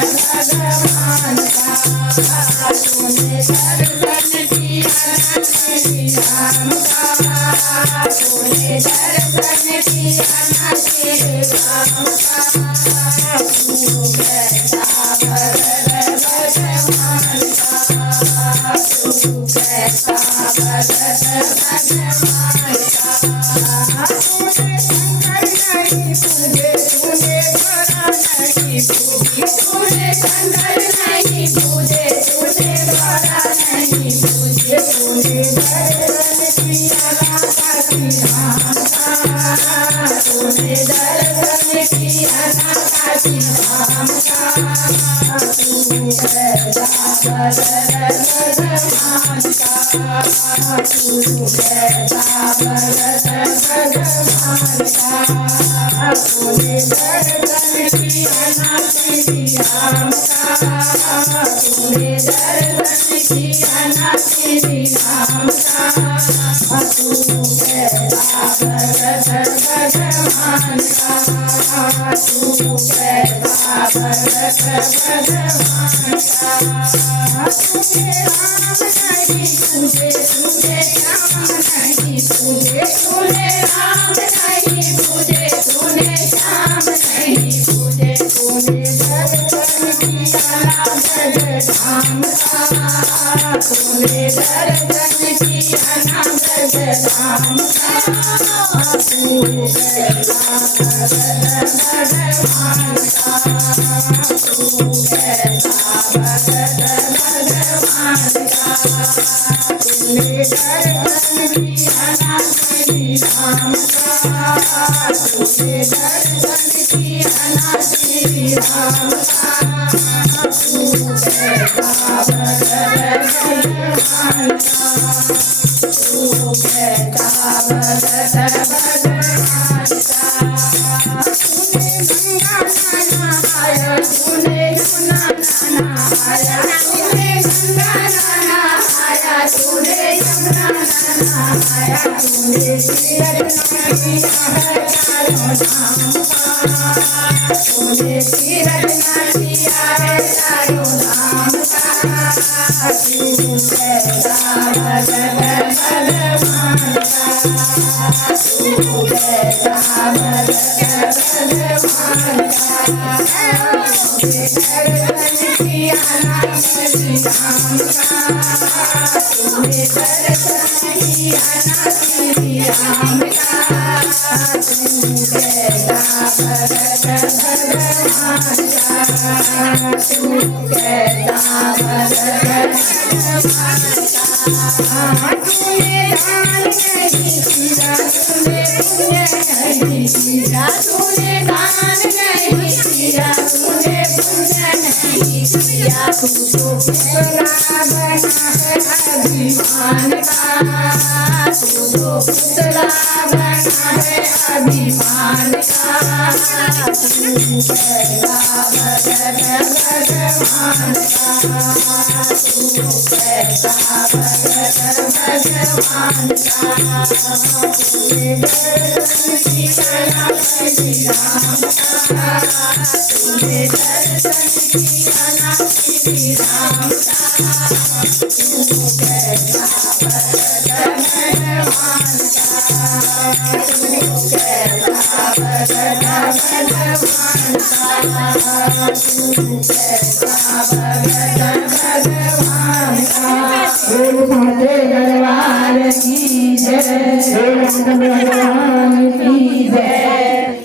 भगवान का तूने दर्शन किया श्री राम का तूने दर्शन किया श्री राम का तू कैसा भगवान का तू कैसा भगवान का तूने शंकर नहीं पूजे तूने बड़ा नहीं पूजी तूने शंकर नहीं पूजे तूने बड़ा नहीं पूजे तूने दर्शन किया श्री राम का तूने दर्शन किया श्री राम का तू कैसा भगवान का तू कैसा भगवान का तूने दर्शन किया श्री राम का तूने दर्शन किया श्री राम का तू कैसा भगवान का तू कैसा भगवान का तुझे राम नहीं पूजे तुझे श्याम नहीं पूजे तूने राम नहीं पूजे तूने श्याम नहीं पूजे तूने दर्शन किया राम का तूने दर्शन किया राम का तू कैसा भगवान का तू कैसा भगवान का तूने दर्शन किया श्री राम का तूने दर्शन किया श्री राम का तू कैसा भगवान का तू कैसा भगवान का तूने गंगा नहाया तूने यमुना नहाया तूने गंगा नहाया तूने यमुना नहाया तूने तीरथ किया है चारों धाम का तूने तीरथ किया है चारों धाम का तू कैसा भगवान का तू कैसा भगवान का तूने दर्शन किया श्री राम का तूने दर्शन किया श्री राम का तू कैसा भगवान का तू कैसा भगवान का तूने दान नहीं किया तूने पुण्य नहीं किया तूने दान नहीं किया तूने पुण्य नहीं किया तू तो पुतला बना है अभिमान का तू तो पुतला बना है अभिमान का तू कैसा भगवान का तू कैसा भगवान का तूने दर्शन किया श्री राम का तूने दर्शन किया श्री राम का तू कैसा भगवान का तू कैसा भगवान का तू कैसा भगवान का भगवान की जय।